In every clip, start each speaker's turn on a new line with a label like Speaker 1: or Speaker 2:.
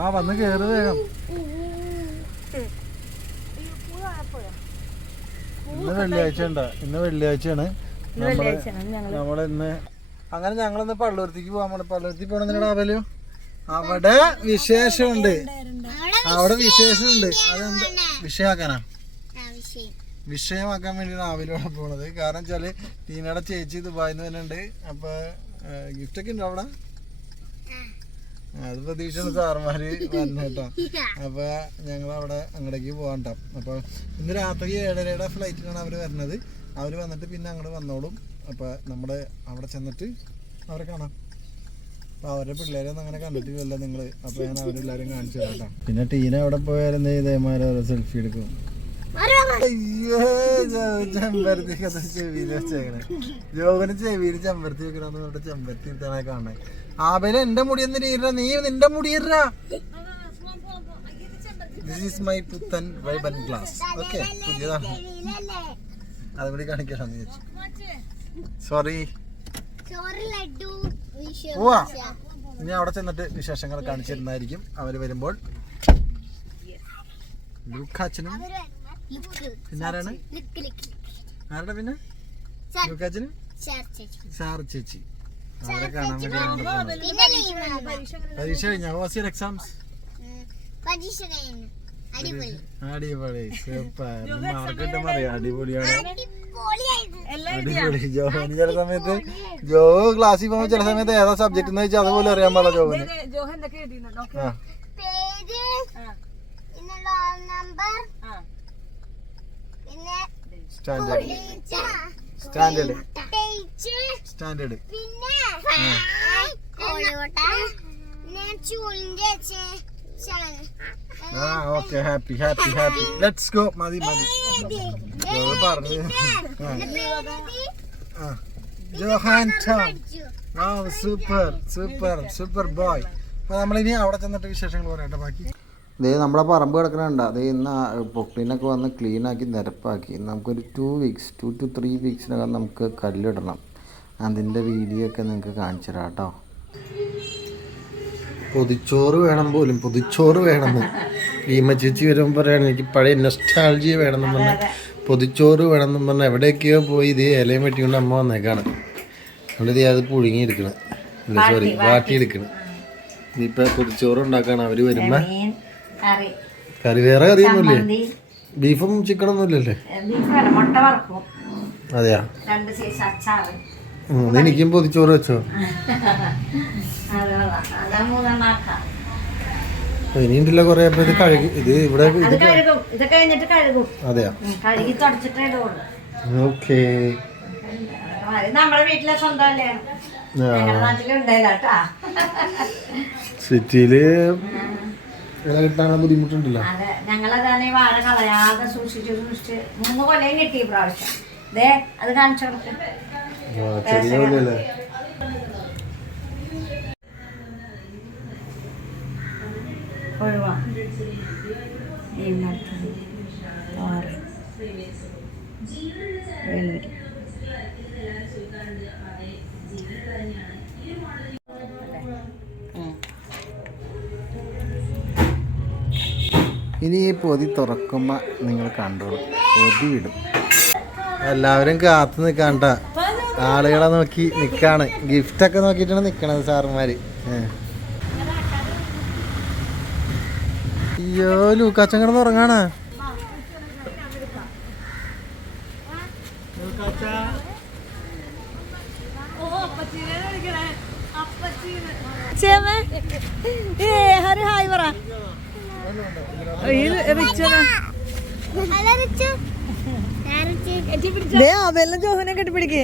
Speaker 1: ആ വന്ന് കേറ് വേഗം. ഇന്ന് വെള്ളിയാഴ്ച ഉണ്ട ഇന്ന് വെള്ളിയാഴ്ചയാണ്. നമ്മളിന്ന് നമ്മൾ അങ്ങനെ ഞങ്ങളിന്ന് പള്ളുരുത്തിക്ക് പോകാൻ പോണ പള്ളുരുത്തി പോണെന്നില്ല അവിടെ വിശേഷമുണ്ട്. അവിടെ വിശേഷമുണ്ട്. അതെന്താ? വിഷയമാക്കാനാ? വിഷയമാക്കാൻ വേണ്ടിയാണ് ആവിലൂടെ പോണത്. കാരണം വെച്ചാൽ ടീനയുടെ ചേച്ചി ദുബായിൽ നിന്ന് ഉണ്ട് അപ്പൊ ഗിഫ്റ്റ് ഒക്കെ ഉണ്ടോ അവിടെ? അത് പ്രതീക്ഷയാണ് സാറുമാര് വന്നു കേട്ടോ. അപ്പൊ ഞങ്ങൾ അവിടെ അങ്ങടേക്ക് പോകാൻ ട്ടോ. അപ്പൊ ഇന്ന് രാത്രി ഏഴരയുടെ ഫ്ലൈറ്റിനാണ് അവർ വരുന്നത്. അവർ വന്നിട്ട് പിന്നെ അങ്ങോട്ട് വന്നോളും. അപ്പൊ നമ്മുടെ അവിടെ ചെന്നിട്ട് അവരെ കാണാം. അപ്പൊ അവരുടെ പിള്ളേരെ ഒന്നും അങ്ങനെ കണ്ടിട്ടില്ലല്ലോ നിങ്ങൾ. അപ്പൊ ഞാൻ അവരെല്ലാരും കാണിച്ചു തരാം. പിന്നെ ടീന എവിടെ പോയാലും ഇതേമാരെ ഓരോ സെൽഫി എടുക്കും. ചെമ്പരത്തി കഥ ചെവിയിൽ വെച്ചേക്കണേ. ജോബന് ചെവിയിൽ ചെമ്പരത്തി വെക്കണമെന്ന് പറഞ്ഞിട്ട് ചെമ്പരത്തി ഇട്ടാണ് കാണണേ. ആബേല എന്റെ മുടി എന്ന് നീര നീ നിന്റെ മുടി ഇറാ ദിസ് ഈസ് മൈ പുത്തൻ വൈബൻ ഗ്ലാസ് ഓക്കെ പുതിയതാണ്. അതുകൂടി കാണിക്കാമെന്ന് വിചാരിച്ചു. സോറി പോവാ. ഇനി അവിടെ ചെന്നിട്ട് വിശേഷങ്ങൾ കാണിച്ചിരുന്നായിരിക്കും അവർ വരുമ്പോൾ ലൂക്കാച്ചനും പിന്നെ ആരാണ്? ആരുടെ പിന്നെ? ലൂക്കാച്ചനും സാർ ചേച്ചി. അവരെ കാണാൻ വേണ്ടി. പരീക്ഷ കഴിഞ്ഞ? വാസ് എക്സാംസ്
Speaker 2: പരീക്ഷ കഴിഞ്ഞു. അടിപൊളി.
Speaker 1: അടിപൊളി. സൂപ്പർ. മാർക്ക് കിട്ടും അറിയാം അടിപൊളിയാണ്. അടിപൊളി. ജോഹന് ചില സമയത്ത് ജോ ക്ലാസ്സിൽ പോകുമ്പോൾ ചില സമയത്ത് ഏതാ സബ്ജക്ട് എന്ന് വെച്ചാൽ അതുപോലെ അറിയാൻ പാടില്ല ജോഹന് സ്റ്റാൻഡേർഡ് സ്റ്റാൻഡേർഡ് സ്റ്റാൻഡേർഡ്
Speaker 2: പിന്നെ കോഴിക്കോട്ട പിന്നെ ചൂളിന്റെ
Speaker 1: ആ okay happy happy happy. Let's go മതി മതി. പറഞ്ഞു ആ. ജോഹാൻ ടോം. ആ സൂപ്പർ സൂപ്പർ സൂപ്പർ ബോയ്. അപ്പോൾ നമ്മളിനി അവിടെ ചെന്നിട്ട് വിശേഷങ്ങൾ പറയട്ടെ ബാക്കി. ദേ നമ്മളെ പറമ്പ് കിടക്കണുണ്ട്. അത് ഇന്ന് പൊക്ലീനൊക്കെ വന്ന് ക്ലീൻ ആക്കി നിരപ്പാക്കി. നമുക്കൊരു two weeks two two three വീക്സിനകം നമുക്ക് കല്ലിടണം. അതിന്റെ വീഡിയോ ഒക്കെ നിങ്ങൾക്ക് കാണിച്ചു തരാം കേട്ടോ പൊതിച്ചോറ് വേണം പോലും പൊതിച്ചോറ് വേണം ഭീമ ചേച്ചി വരുമ്പോൾ പറയുകയാണ് എനിക്ക് പഴയ നെസ്റ്റാൾജിയ വേണമെന്ന് പറഞ്ഞാൽ പൊതിച്ചോറ് വേണമെന്ന് പറഞ്ഞാൽ എവിടെയൊക്കെയോ പോയി ഇത് ഇലയും വെട്ടിക്കൊണ്ട് അമ്മ വന്നേക്കാണ്. അവിടെ ഇത് അത് പുഴുങ്ങിയെടുക്കണം. അല്ല സോറി വാട്ടിയെടുക്കണം. ഇനിയിപ്പോൾ പൊതിച്ചോറ് ഉണ്ടാക്കാണ് അവർ വരുമ്പോൾ
Speaker 3: കറി.
Speaker 1: വേറെ കറിയൊന്നുമില്ലേ? ബീഫും ചിക്കനൊന്നും ഇല്ലല്ലേ?
Speaker 3: ബീഫ് മുട്ട വറക്കും.
Speaker 1: അതെയാ?
Speaker 3: രണ്ട് സൈസ് അച്ചാറ്.
Speaker 1: എനിക്കും പൊതിച്ചോറ് വെച്ചോ. അപ്പൊ ഇനിയുണ്ടല്ലോ കുറേ ഇത് കഴുകി ഇത് ഇവിടെ അതെയാ? ഓക്കേ.
Speaker 3: നമ്മുടെ വീട്ടിലെ
Speaker 1: സിറ്റിയിൽ വില കിട്ടാനുള്ള ബുദ്ധിമുട്ടുണ്ടല്ലോ.
Speaker 3: ഞങ്ങളതാണ് ഈ വാഴ കളയാതെ സൂക്ഷിച്ച് സൂക്ഷിച്ച് മൂന്ന് കൊല്ലം കിട്ടി പ്രാവശ്യം. ദേ അത് കാണിച്ചു കൊടുക്കും.
Speaker 1: ചെറിയ
Speaker 3: ആറ്
Speaker 1: ഇനി ഈ പൊതി തുറക്കുമ്പോൾ നിങ്ങൾ കണ്ടോളൂ. പൊതി ഇടും എല്ലാവരും കാത്തു നിൽക്കാണ്ട. ആളുകളെ നോക്കി നിൽക്കാണ് ഗിഫ്റ്റൊക്കെ നോക്കിയിട്ടാണ് നിൽക്കണത് സാറുമാര്. അയ്യോ ലൂക്കാച്ചൻ കിടന്ന് ഉറങ്ങാണ്.
Speaker 3: ഹരി ഹായ് പറ.
Speaker 2: ഹലോ റിച്ചു. ഞാൻ ആ
Speaker 3: ദേ ആബേലിനെ ജോഹുനെ കെട്ടിപ്പിടിക്കേ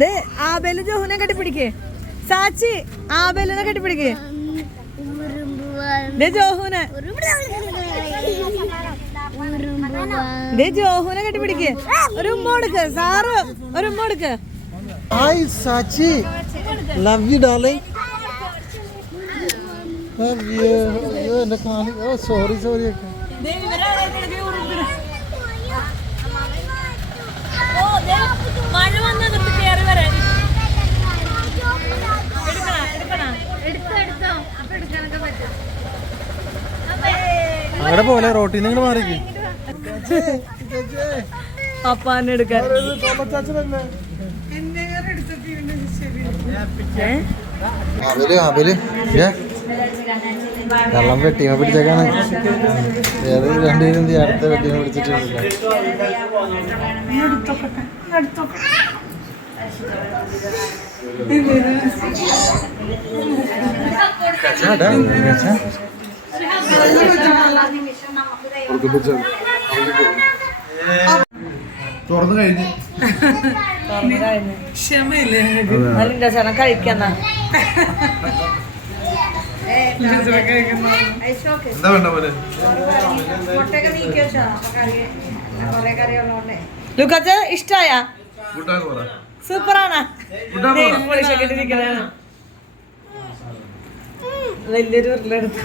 Speaker 3: ആ ആബേലും ജോഹുനെ കെട്ടിപ്പിടിക്കേ. സാച്ചി ആ കെട്ടിപ്പിടിക്കേ. ദേ ജോഹുനെ ദേ ജോഹുനെ കെട്ടിപ്പിടിക്കേ. ഒരു ഉമ്മ കൊടുക്ക് സാറ് ഒരു ഉമ്മ കൊടുക്ക്.
Speaker 1: Hi Sachi. Love you darling love you അയ്യോ എന്റെ കാലി ഓ സോറി സോറി ഒക്കെ. അവിടെ പോലെ റോട്ടിൽ നിന്ന്
Speaker 3: മാറി എടുക്കാൻ.
Speaker 1: വെള്ളം വെട്ടിമ പിടിച്ചേക്കാണ്. ഏത് രണ്ടുപേരും അടുത്ത ചെയ്യും? അടുത്ത വെട്ടിമ പിടിച്ചിട്ടുണ്ട് തുറന്നു കഴിഞ്ഞു
Speaker 3: കഴിക്കുന്ന?
Speaker 1: എന്താ വേണ്ട പോലെ
Speaker 3: ലുക്കത്ത് ഇഷ്ടായ? സൂപ്പറാണ്. വലിയൊരു ഉരുളെടുത്ത്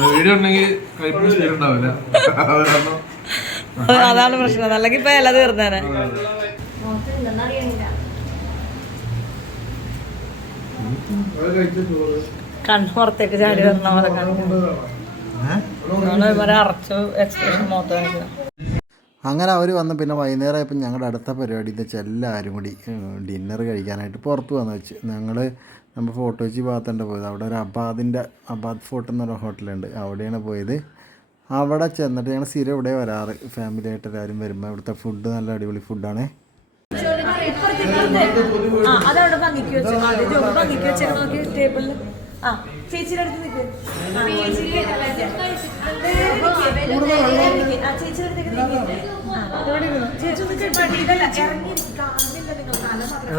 Speaker 1: വീഡിയോ ഉണ്ടെങ്കിൽ കൈപ്പിടി സ്പീഡ് ഉണ്ടാവില്ല കാരണം
Speaker 3: അതാണ് പ്രശ്നം. അല്ലെങ്കിൽ ഇപ്പൊ ഇല തീർന്നേനെ. കണ്ണു പുറത്തേക്ക് ചാടി വരണ പോലെ കണ്ണു. അറച്ചു എക്സ്പ്രഷൻ മൊത്തം
Speaker 1: അങ്ങനെ അവർ വന്ന് പിന്നെ വൈകുന്നേരമായപ്പോൾ ഞങ്ങളുടെ അടുത്ത പരിപാടി എന്ന് വെച്ചാൽ എല്ലാവരും കൂടി ഡിന്നർ കഴിക്കാനായിട്ട് പുറത്ത് വന്ന് വെച്ച്. ഞങ്ങൾ നമ്മൾ ഫോട്ടോ വെച്ച് ഭാഗത്തുണ്ട് പോയത്. അവിടെ ഒരു അബാദിന്റെ അബാദ് ഫോർട്ട് എന്ന് പറഞ്ഞ ഹോട്ടലുണ്ട് അവിടെയാണ് പോയത്. അവിടെ ചെന്നിട്ട് ഞങ്ങൾ സ്ഥിരം ഇവിടെ വരാറ്. ഫാമിലി ആയിട്ട് എല്ലാവരും വരുമ്പോൾ ഇവിടുത്തെ ഫുഡ് നല്ല അടിപൊളി ഫുഡാണ്
Speaker 3: അതവിടെ ആ ചേച്ചിയുടെ അടുത്ത് നിൽക്ക് ആ, ചേച്ചിയുടെ അടുത്തേക്ക് നിൽക്ക്. നിങ്ങൾ തല മറന്നു.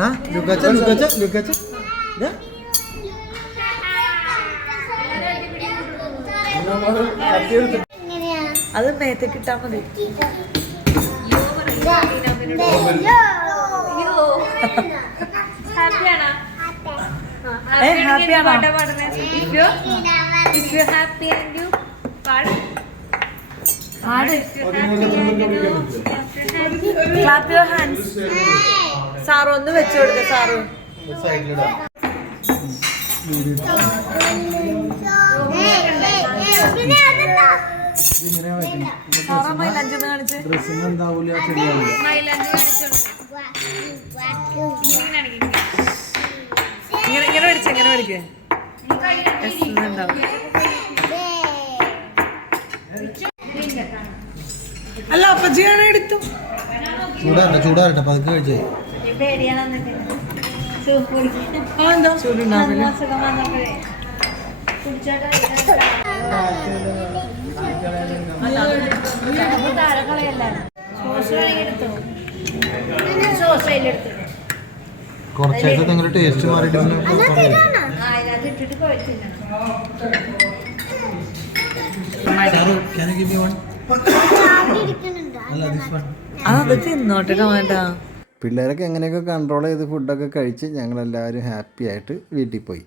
Speaker 2: എങ്ങനെയാ
Speaker 3: അത് മേത്തേക്ക് ഇട്ടാ മതി. ഹാപ്പിയാണോ? ക്ലാപ്പ് യുവർ ഹാൻഡ്സ് സാറു ഒന്ന് വെച്ചു കൊടുക്ക സാറു. മൈലഞ്ചെന്ന് കാണിച്ച് ഇങ്ങനെ ഇങ്ങനെ മേടിച്ച് ഇങ്ങനെ മേടിക്കേ. ഉണ്ടാവും അല്ല അപ്പച്ചിയാണ് എടുത്തു.
Speaker 1: ചൂടാറട്ടെ ചൂടാറട്ടെ പതുക്കെ കഴിച്ചേ. കുറച്ചായിട്ട് നിങ്ങളുടെ ടേസ്റ്റ് മാറിയിട്ട് പിള്ളേരൊക്കെ എങ്ങനെയൊക്കെ കൺട്രോൾ ചെയ്ത് ഫുഡൊക്കെ കഴിച്ച് ഞങ്ങളെല്ലാവരും ഹാപ്പി ആയിട്ട് വീട്ടിൽ പോയി.